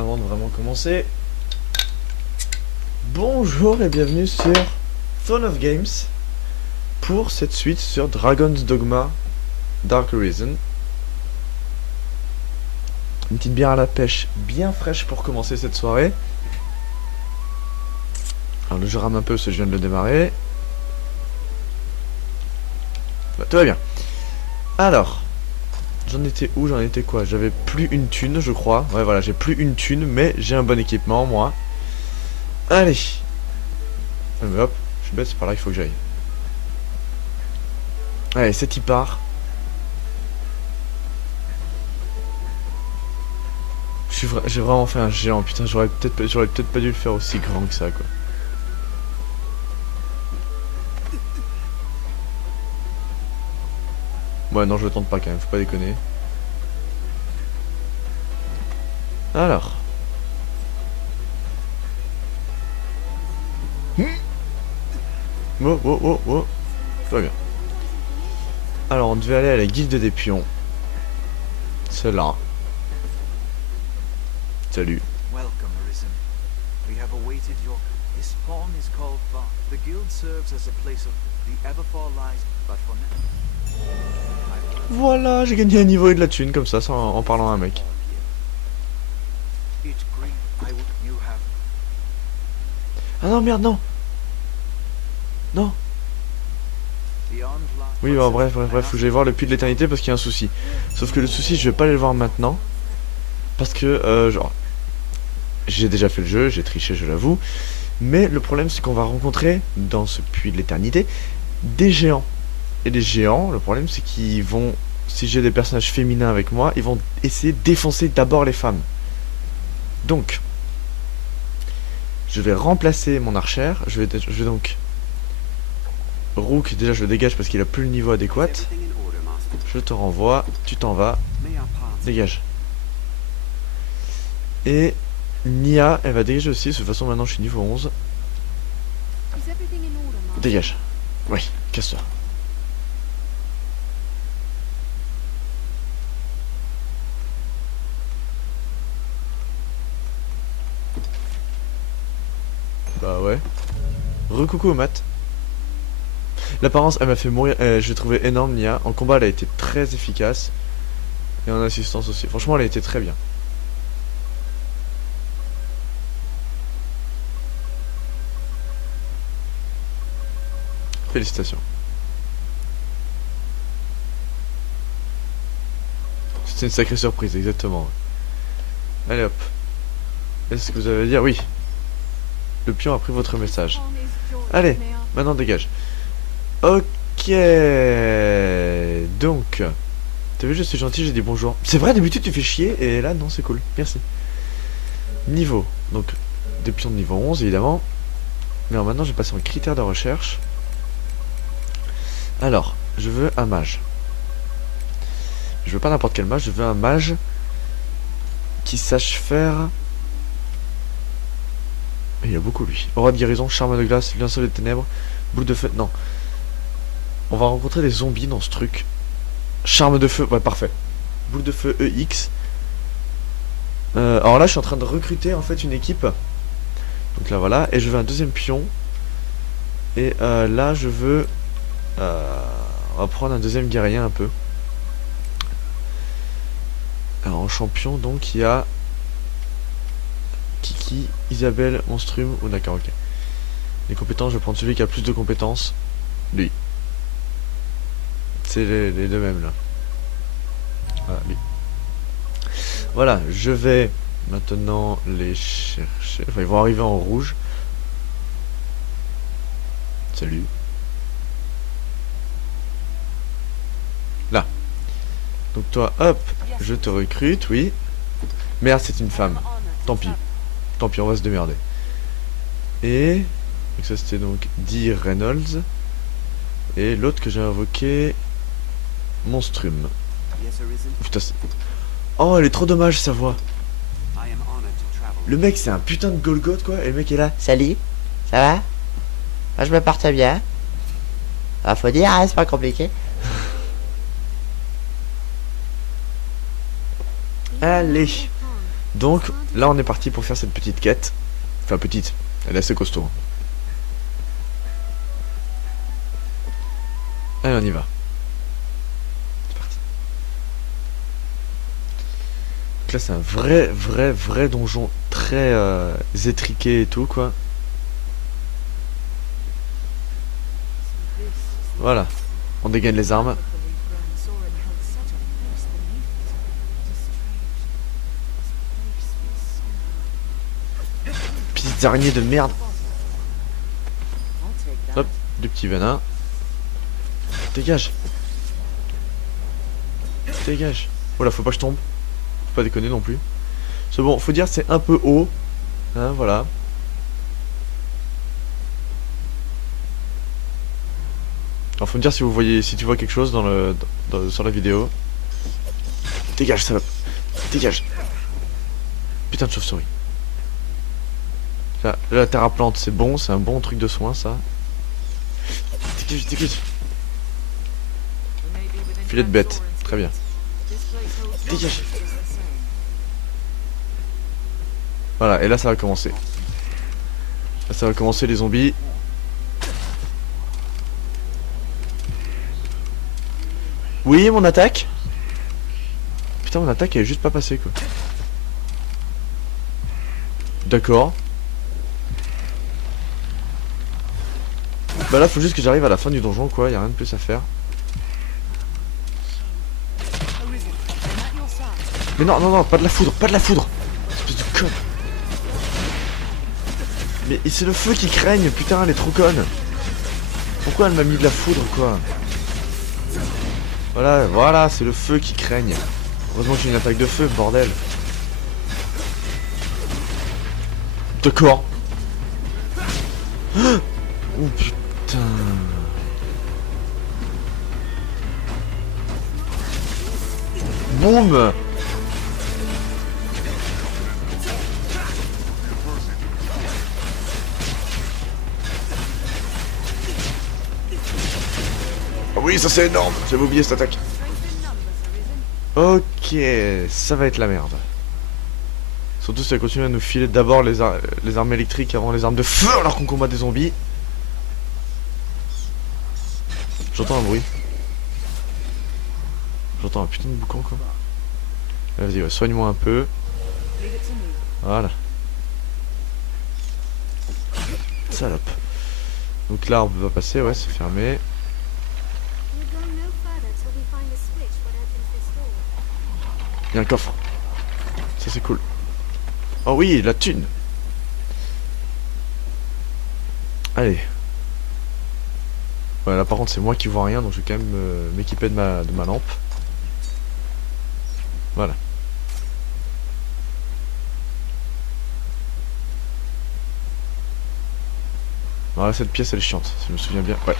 avant de vraiment commencer, bonjour et bienvenue sur Throne of Games pour cette suite sur Dragon's Dogma Dark Arisen. Une petite bière à la pêche bien fraîche pour commencer cette soirée. Alors je rame un peu parce que je viens de le démarrer. Bah, tout va bien. Alors, j'en étais où? J'en étais quoi? J'avais plus une thune, je crois. Ouais, voilà, j'ai plus une thune, mais j'ai un bon équipement, moi. Allez. Mais hop, je suis bête, c'est par là qu'il faut que j'aille. Allez, c'est y part. J'ai vraiment fait un géant, putain, j'aurais peut-être pas dû le faire aussi grand que ça, quoi. Ouais, non, je le tente pas quand même, faut pas déconner. Alors. Oh, oh, oh, oh. Tout va bien. Alors, on devait aller à la guilde des pions. C'est là. Salut. Welcome, Arisen. We have awaited your... This spawn is called Bar. The guild serves as a place of... The Everfall lies, but for now... Voilà, j'ai gagné un niveau et de la thune comme ça, en parlant à un mec. Each grief I would you have... Ah non, merde, non. Non. Beyond life... Oui, bon, bref, faut que j'aille voir le puits de l'éternité parce qu'il y a un souci. Sauf que le souci, je vais pas aller le voir maintenant. Parce que, genre... J'ai déjà fait le jeu, j'ai triché, je l'avoue. Mais le problème, c'est qu'on va rencontrer, dans ce puits de l'éternité, des géants. Et les géants, le problème, c'est qu'ils vont... Si j'ai des personnages féminins avec moi, ils vont essayer de défoncer d'abord les femmes. Donc... Je vais remplacer mon archère. Je vais donc... Rook, déjà je le dégage parce qu'il a plus le niveau adéquat. Je te renvoie, tu t'en vas. Dégage. Et Nia, elle va dégager aussi. De toute façon, maintenant je suis niveau 11. Dégage. Oui, casse-toi. Bah ouais. Recoucou Matt. L'apparence, elle m'a fait mourir. Je l'ai trouvé énorme, Nia. En combat, elle a été très efficace. Et en assistance aussi. Franchement, elle a été très bien. Félicitations. C'était une sacrée surprise, exactement. Allez hop. Est-ce que vous avez à dire? Oui. Le pion a pris votre message. Allez, maintenant dégage. Ok. Donc. T'as vu, je suis gentil, j'ai dit bonjour. C'est vrai, d'habitude tu fais chier, et là, non, c'est cool. Merci. Niveau. Donc, des pions de niveau 11, évidemment. Mais alors, maintenant, je vais passer en critères de recherche. Alors, je veux un mage. Je veux pas n'importe quel mage, je veux un mage qui sache faire... Il y a beaucoup lui. Aura de guérison, charme de glace, linceul des ténèbres, boule de feu. Non. On va rencontrer des zombies dans ce truc. Charme de feu, ouais, parfait. Boule de feu EX. Alors là, je suis en train de recruter en fait une équipe. Donc là, voilà. Et je veux un deuxième pion. Et là, je veux... on va prendre un deuxième guerrier un peu. Alors en champion, donc, il y a... Kiki, Isabelle, Monstrum ou d'accord, ok. Les compétences, je vais prendre celui qui a plus de compétences. Lui. C'est les deux mêmes là. Voilà, lui. Voilà, je vais maintenant les chercher. Enfin, ils vont arriver en rouge. Salut. Là. Donc toi, hop, je te recrute, oui. Merde, c'est une femme. Tant pis. Tant pis, on va se démerder. Et donc ça c'était donc Dee Reynolds. Et l'autre que j'ai invoqué, Monstrum. Putain, oh, elle est trop dommage sa voix. Le mec c'est un putain de Golgoth quoi. Et le mec est là. Salut, ça va? Moi je me porte bien. Ah, faut dire, hein, c'est pas compliqué. Allez. Donc là on est parti pour faire cette petite quête. Enfin petite, elle est assez costaud. Allez on y va. C'est parti. Donc là c'est un vrai donjon très étriqué et tout quoi. Voilà, on dégaine les armes. Petites araignées de merde. Hop, du petit venin. Dégage. Dégage. Oh là, faut pas que je tombe. Faut pas déconner non plus. C'est bon, faut dire c'est un peu haut. Hein, voilà. Alors faut me dire si vous voyez, si tu vois quelque chose sur la vidéo. Dégage, ça va. Dégage. Putain de chauve-souris. Là, la terre à plante, c'est bon, c'est un bon truc de soin, ça. Dégage, dégage. Filet de bête, très bien. Dégage. Voilà, et là ça va commencer. Là ça va commencer les zombies. Oui, mon attaque. Putain, mon attaque elle est juste pas passée quoi. D'accord. Bah là faut juste que j'arrive à la fin du donjon quoi, y a rien de plus à faire. Mais non, non, non, pas de la foudre, pas de la foudre. Espèce de conne. Mais c'est le feu qui craigne, putain, elle est trop conne. Pourquoi elle m'a mis de la foudre quoi? Voilà, voilà, c'est le feu qui craigne. Heureusement que j'ai une attaque de feu, bordel. D'accord. Oh putain. Boum. Ah oui, ça c'est énorme. J'avais oublié cette attaque. Ok, ça va être la merde. Surtout si elle continue à nous filer d'abord les armes électriques avant les armes de feu alors qu'on combat des zombies. J'entends un bruit. J'entends un putain de boucan quoi. Vas-y, ouais, soigne-moi un peu. Voilà. Salope. Donc l'arbre va passer, ouais, c'est fermé. Il y a un coffre. Ça c'est cool. Oh oui, la thune. Allez. Ouais, là par contre c'est moi qui vois rien, donc je vais quand même m'équiper de ma lampe. Voilà. Voilà, cette pièce elle est chiante, si je me souviens bien. Ouais.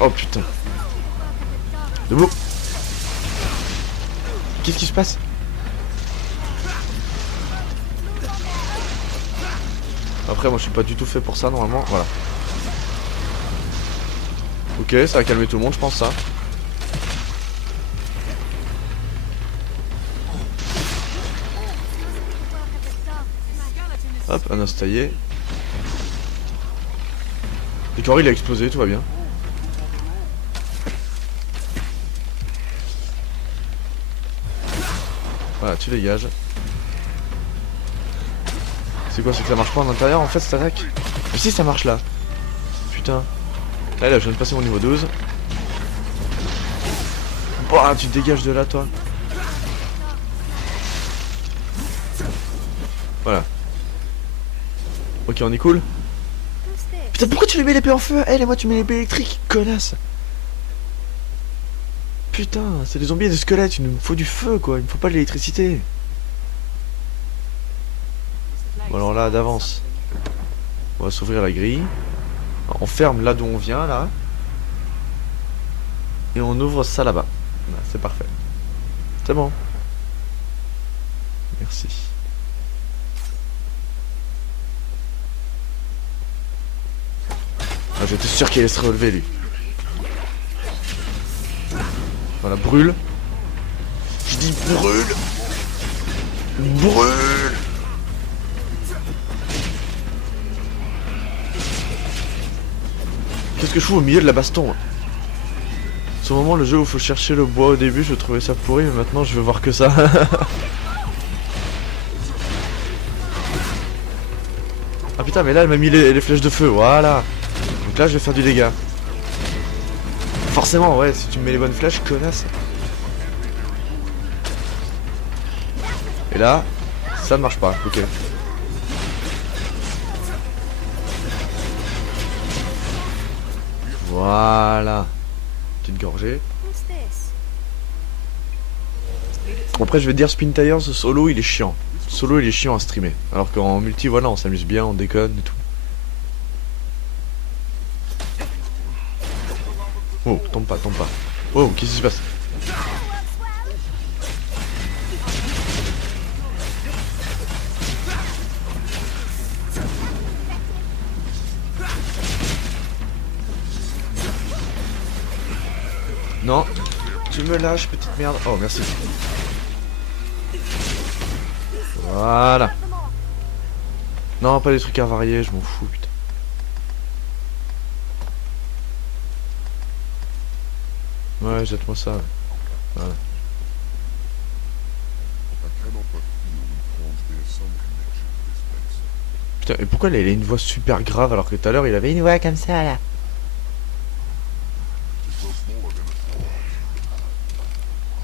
Oh putain. Debout. Qu'est-ce qui se passe? Après moi je suis pas du tout fait pour ça normalement. Voilà. Ok, ça va calmer tout le monde je pense ça. Hop, un os taillé. Le corps il a explosé, tout va bien. Voilà, tu dégages. C'est quoi, c'est que ça marche pas en intérieur en fait cette attaque? Mais si ça marche là. Putain. Là je viens de passer mon niveau 12. Bah tu te dégages de là toi. Voilà. Ok on est cool. Putain pourquoi tu lui mets l'épée en feu? Elle et moi tu mets l'épée électrique, connasse. Putain, c'est des zombies et des squelettes, il me faut du feu quoi, il me faut pas de l'électricité. Bon alors là d'avance, on va s'ouvrir la grille. On ferme là d'où on vient là. Et on ouvre ça là-bas. C'est parfait. C'est bon. Merci. Ah, j'étais sûr qu'il allait se relever lui. Voilà, brûle. Je dis brûle. Brûle. Qu'est-ce que je fous au milieu de la baston? C'est au moment le jeu où il faut chercher le bois au début, je trouvais ça pourri, mais maintenant je veux voir que ça. Ah putain, mais là elle m'a mis les flèches de feu, voilà. Donc là je vais faire du dégât. Forcément, ouais, si tu me mets les bonnes flèches, connasse. Et là, ça ne marche pas, ok. Voilà. Petite gorgée. Après je vais te dire Spin Tires solo il est chiant. Solo il est chiant à streamer. Alors qu'en multi voilà on s'amuse bien, on déconne et tout. Oh, tombe pas, tombe pas. Oh, qu'est-ce qui se passe? Non, tu me lâches petite merde. Oh merci. Voilà. Non, pas des trucs à varier, je m'en fous putain. Ouais, jette-moi ça. Voilà. Putain, et pourquoi il a une voix super grave alors que tout à l'heure il avait une voix comme ça là?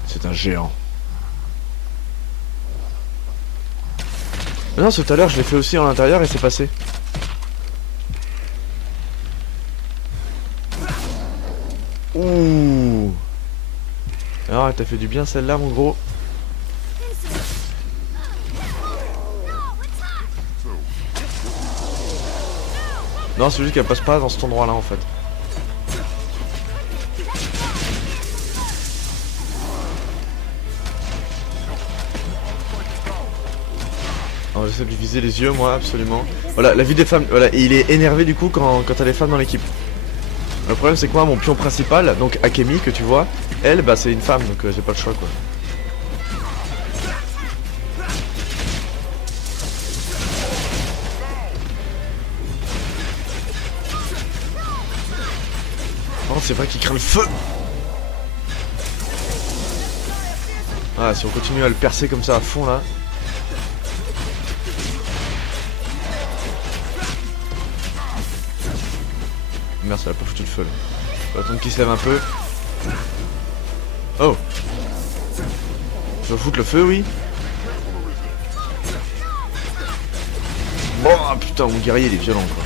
C'est un géant. Mais non, tout à l'heure je l'ai fait aussi en l'intérieur et c'est passé. Ouh. Alors elle t'a fait du bien celle-là mon gros. Non, c'est juste qu'elle passe pas dans cet endroit là en fait. Alors j'essaie de lui viser les yeux moi absolument. Voilà la vie des femmes, voilà, et il est énervé du coup quand t'as les femmes dans l'équipe. Le problème c'est que moi mon pion principal, donc Akemi que tu vois, elle bah c'est une femme donc j'ai pas le choix quoi. Oh c'est vrai qu'il craint le feu. Ah si on continue à le percer comme ça à fond là. Merde, ça a pas foutu le feu là. On va attendre qu'il se lève un peu. Oh. Je vais foutre le feu, oui. Oh putain, mon guerrier il est violent quoi.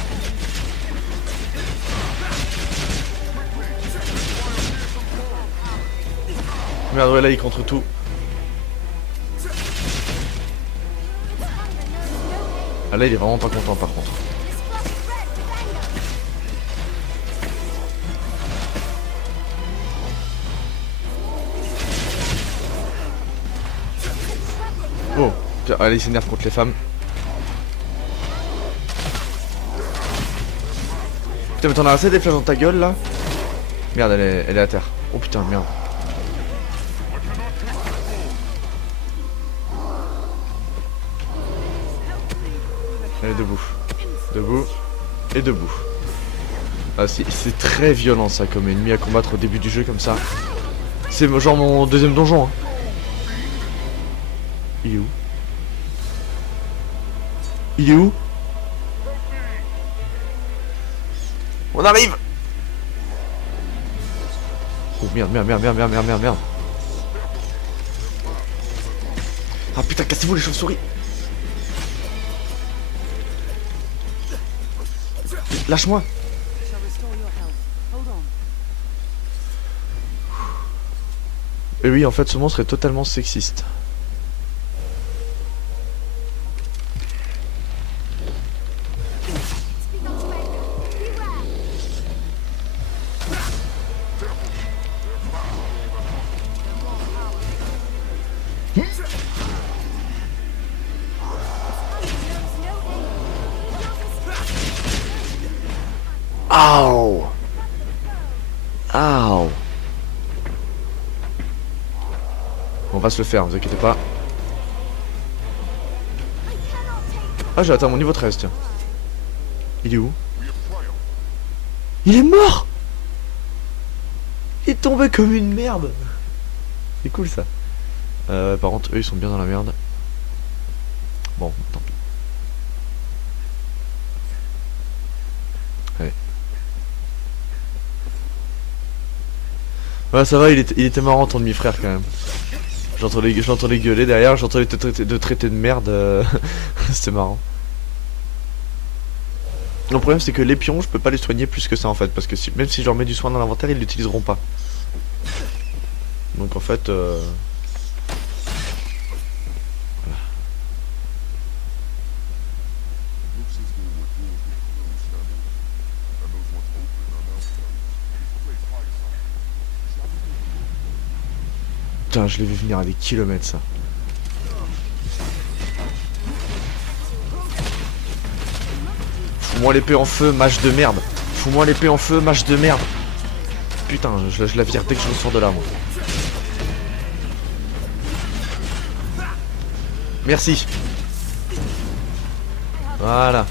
Merde, ouais, là il contre tout. Ah là il est vraiment pas content par contre. Oh, allez, il s'énerve contre les femmes. Putain, mais t'en as assez des flèches dans ta gueule là? Merde, elle est à terre. Oh putain, merde. Elle est debout. Debout. Et debout. Ah, c'est très violent ça comme ennemi à combattre au début du jeu comme ça. C'est genre mon deuxième donjon. Hein. Il est où? Il est où? On arrive! Oh merde, merde, merde, merde, merde, merde, merde, merde. Ah putain, cassez-vous les chauves-souris! Lâche-moi! Et oui, en fait, ce monstre est totalement sexiste. Ow! Ow! va se le faire, vous inquiétez pas. Ah, j'ai atteint mon niveau 13, tiens. Il est où? Il est mort! Il est tombé comme une merde. C'est cool ça. Par contre, eux ils sont bien dans la merde. Bon, tant pis. Allez. Ouais, ça va, il était marrant ton demi-frère quand même. J'entendais gueuler derrière, j'entendais te traiter de merde. C'était marrant. Le problème c'est que les pions, je peux pas les soigner plus que ça en fait. Parce que même si je leur mets du soin dans l'inventaire, ils l'utiliseront pas. Donc en fait... Voilà. Putain, je l'ai vu venir à des kilomètres ça. Fous-moi l'épée en feu, mâche de merde. Fous-moi l'épée en feu, mâche de merde. Putain, je la vire dès que je me sors de là, moi. Merci. Voilà.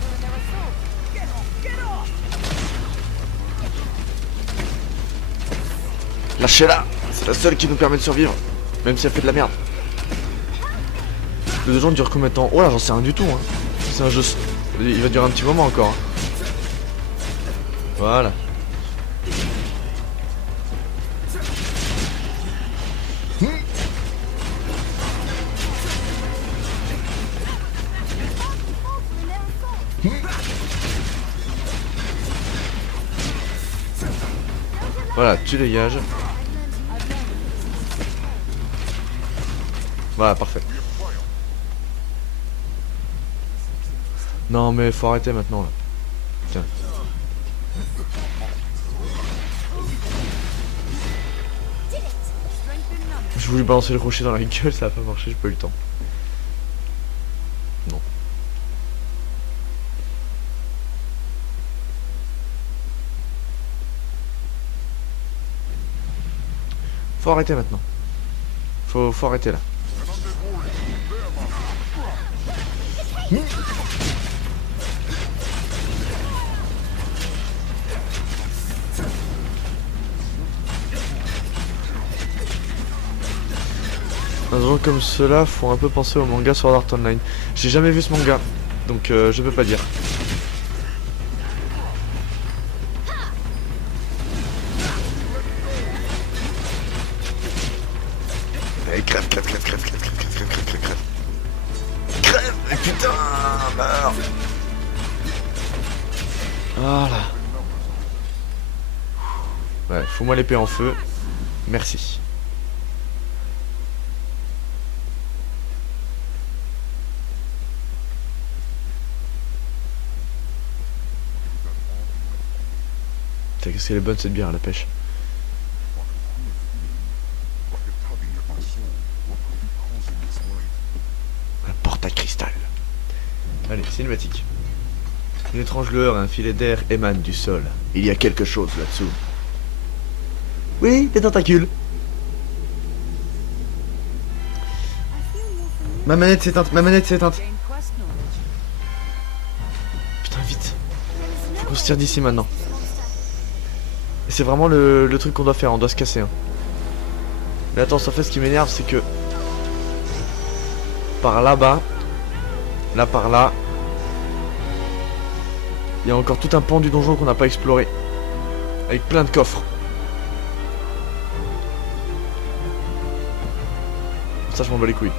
Lâchez-la. C'est la seule qui nous permet de survivre. Même si elle fait de la merde. Le donjon dure combien de temps? Oh là, j'en sais rien du tout, hein. C'est un jeu... Il va durer un petit moment encore. Hein. Voilà. Voilà, tu dégages. Voilà, parfait. Non mais faut arrêter maintenant là. Tiens. Je voulais balancer le crochet dans la gueule, ça a pas marché, j'ai pas eu le temps. Non. Faut arrêter maintenant. Faut arrêter là. Un genre comme cela font un peu penser au manga Sword Art Online. J'ai jamais vu ce manga, donc je peux pas dire. Allez, crève, crève, crève, crève, crève, crève, crève, crève, crève, crève. Crève, mais putain, meurs. Voilà. Ouais, fous-moi l'épée en feu. Merci. Qu'est-ce qu'elle est bonne cette bière à la pêche. Un porte à cristal. Allez, cinématique. Une étrange lueur et un filet d'air émanent du sol. Il y a quelque chose là-dessous. Oui, des tentacules. Ma manette s'éteinte, ma manette s'éteinte. Putain, vite. Faut qu'on se tire d'ici maintenant. C'est vraiment le truc qu'on doit faire, on doit se casser. Hein. Mais attends, en fait, ce qui m'énerve, c'est que par là-bas, là par là, il y a encore tout un pan du donjon qu'on n'a pas exploré, avec plein de coffres. Ça, je m'en bats les couilles.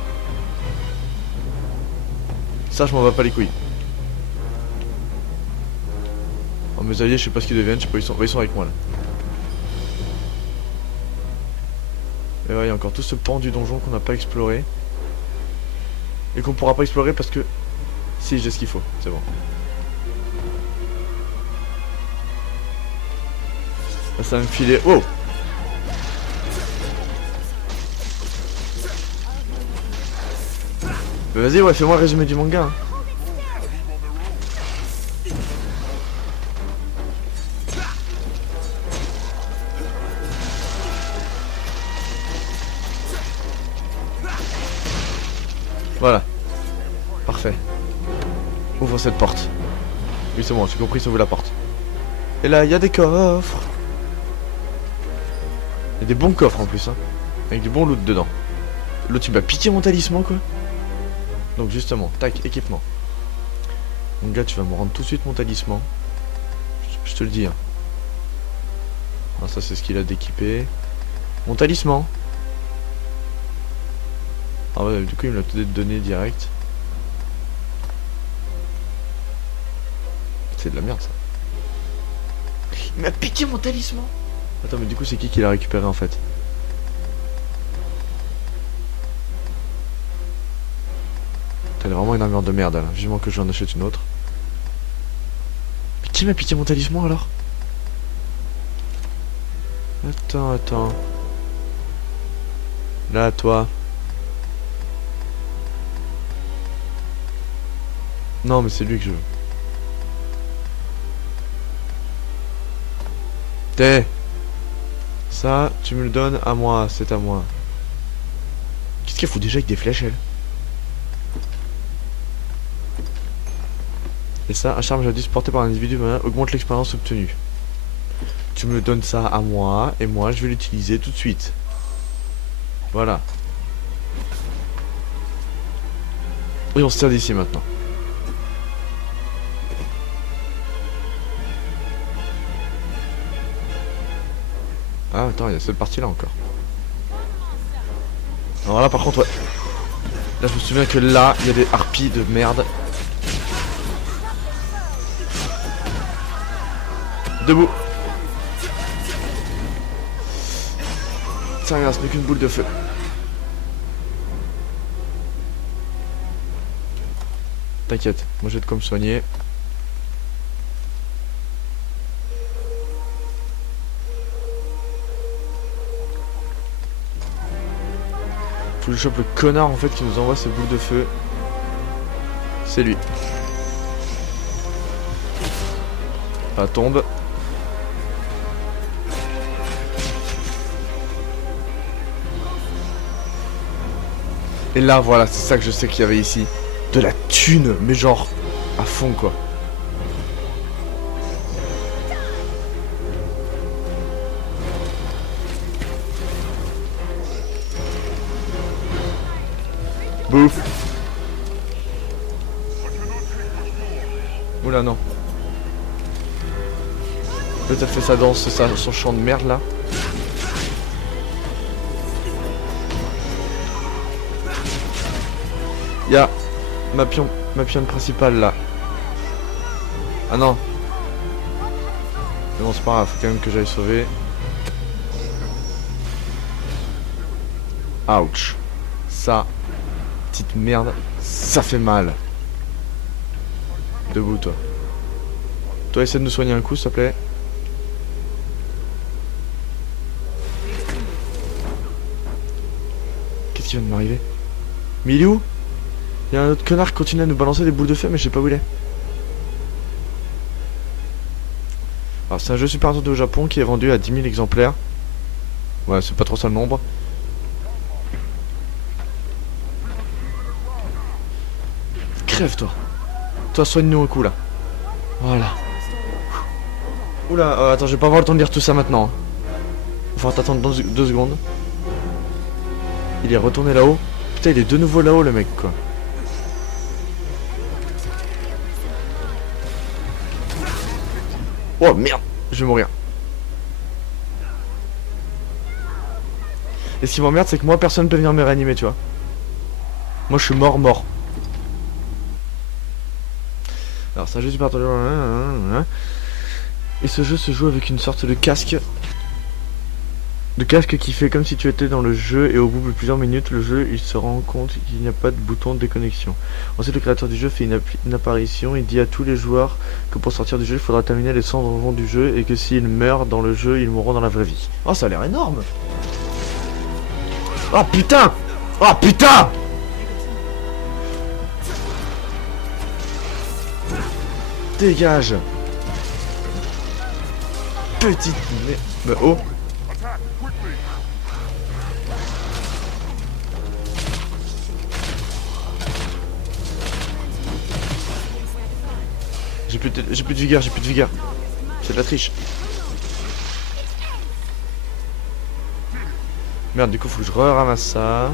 Ça, je m'en bats pas les couilles. Oh, mes alliés, je sais pas ce qu'ils deviennent, je sais pas, ils sont avec moi là. Et ouais, il y a encore tout ce pan du donjon qu'on n'a pas exploré. Et qu'on pourra pas explorer parce que... Si, j'ai ce qu'il faut, c'est bon. Là, ça va me filer... Oh! Bah, vas-y, ouais, fais-moi le résumé du manga. Hein. Voilà. Parfait. Ouvre cette porte. Oui, c'est bon, j'ai compris, ça ouvre la porte. Et là, il y a des coffres. Il y a des bons coffres en plus, hein. Avec du bon loot dedans. L'autre, il m'a piqué mon talisman, quoi. Donc, justement, tac, équipement. Donc, gars, tu vas me rendre tout de suite mon talisman. Je te le dis, hein. Ah, ça, c'est ce qu'il a d'équipé. Mon talisman. Ah ouais, du coup, il me l'a peut-être donné direct. C'est de la merde, ça. Il m'a piqué mon talisman. Attends, mais du coup, c'est qui l'a récupéré, en fait? T'as vraiment une armure de merde, là. Vivement que j'en achète une autre. Mais qui m'a piqué mon talisman, alors? Attends. Là, toi. Non, mais c'est lui que je veux. Ça, tu me le donnes à moi, c'est à moi. Qu'est-ce qu'elle fout déjà avec des flèches, elle? Et ça, un charme jadis porté par un individu augmente l'expérience obtenue. Tu me donnes ça à moi, et moi, je vais l'utiliser tout de suite. Voilà. Et on se tire d'ici maintenant. Ah attends, il y a cette partie là encore. Alors là par contre ouais. Là je me souviens que là il y a des harpies de merde. Debout. Tiens regarde, ce n'est qu'une boule de feu. T'inquiète, moi j'ai de quoi me soigner. Faut que je chope le connard en fait qui nous envoie ces boules de feu. C'est lui. Ça tombe. Et là voilà, c'est ça que je sais qu'il y avait ici. De la thune, mais genre à fond quoi. Bouf. Oula non. Peut-être fait sa danse, son chant de merde là. Y'a ma pionne principale là. Ah non. Mais bon c'est pas grave, faut quand même que j'aille sauver. Ouch. Ça. Petite merde, ça fait mal. Debout toi. Toi essaie de nous soigner un coup s'il te plaît. Qu'est-ce qui vient de m'arriver? Mais il est où? Il y a un autre connard qui continue à nous balancer des boules de feu mais je sais pas où il est. Alors c'est un jeu super attendu au Japon qui est vendu à 10 000 exemplaires. Ouais c'est pas trop ça le nombre. Crève toi. Toi soigne-nous un coup là. Voilà. Oula, attends, je vais pas avoir le temps de lire tout ça maintenant. Il va falloir t'attendre 2 secondes. Il est retourné là-haut. Putain, il est de nouveau là-haut le mec quoi. Oh merde, je vais mourir. Et ce qui m'emmerde, c'est que moi personne peut venir me réanimer, tu vois. Moi je suis mort. Alors c'est un jeu du partage. Et ce jeu se joue avec une sorte de casque. De casque qui fait comme si tu étais dans le jeu et au bout de plusieurs minutes le jeu il se rend compte qu'il n'y a pas de bouton de déconnexion. Ensuite le créateur du jeu fait une apparition, il dit à tous les joueurs que pour sortir du jeu il faudra terminer les 100 donjons du jeu et que s'ils meurent dans le jeu ils mourront dans la vraie vie. Oh ça a l'air énorme. Oh putain. Oh putain. Dégage. Petite merde. Bah oh. J'ai plus de vigueur, j'ai plus de vigueur. C'est de la triche. Merde, du coup, faut que je ramasse ça.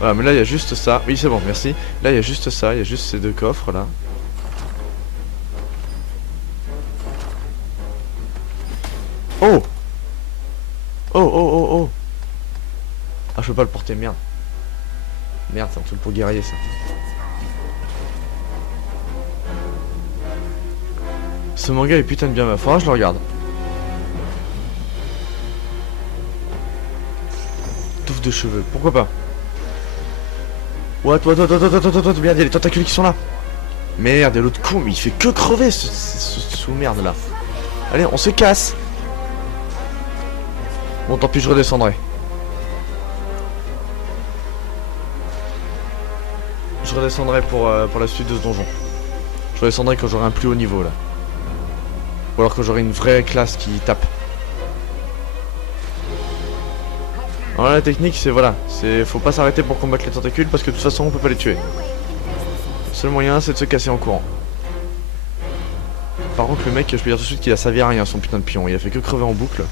Voilà, mais là, il y a juste ça. Oui, c'est bon, merci. Là, il y a juste ça. Il y a juste ces deux coffres, là. Oh! Oh, oh, oh, oh! Ah, je peux pas le porter, merde. Merde, c'est un truc pour guerrier, ça. Ce manga est putain de bien, ma foi, je le regarde. Touffe de cheveux, pourquoi pas? What, merde, il y a les tentacules qui sont là. Merde, et l'autre con, mais il fait que crever ce sous-merde là. Allez, on se casse. Bon, tant pis, je redescendrai. Je redescendrai pour la suite de ce donjon. Je redescendrai quand j'aurai un plus haut niveau là. Ou alors quand j'aurai une vraie classe qui tape. Alors là, la technique c'est voilà, faut pas s'arrêter pour combattre les tentacules parce que de toute façon on peut pas les tuer. Le seul moyen c'est de se casser en courant. Par contre le mec, je peux dire tout de suite qu'il a servi à rien son putain de pion, il a fait que crever en boucle.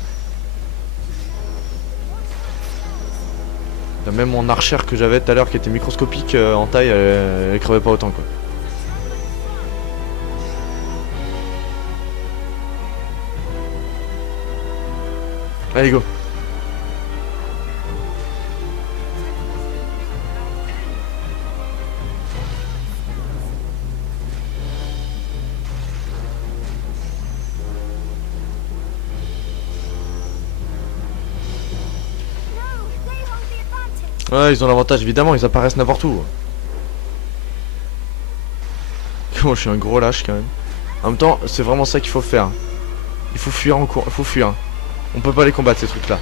Même mon archère que j'avais tout à l'heure qui était microscopique en taille, elle crevait pas autant quoi. Allez go. Ouais, ils ont l'avantage évidemment, ils apparaissent n'importe où. Moi je suis un gros lâche quand même. En même temps, c'est vraiment ça qu'il faut faire. Il faut fuir en cours, il faut fuir. On peut pas les combattre ces trucs là.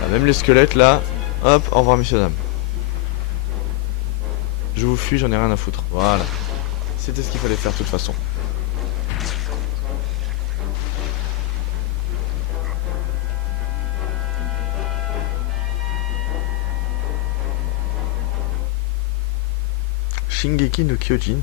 Là, même les squelettes là. Hop, au revoir messieurs dames. Je vous fuis, j'en ai rien à foutre. Voilà. C'était ce qu'il fallait faire de toute façon. Shingeki no Kyojin.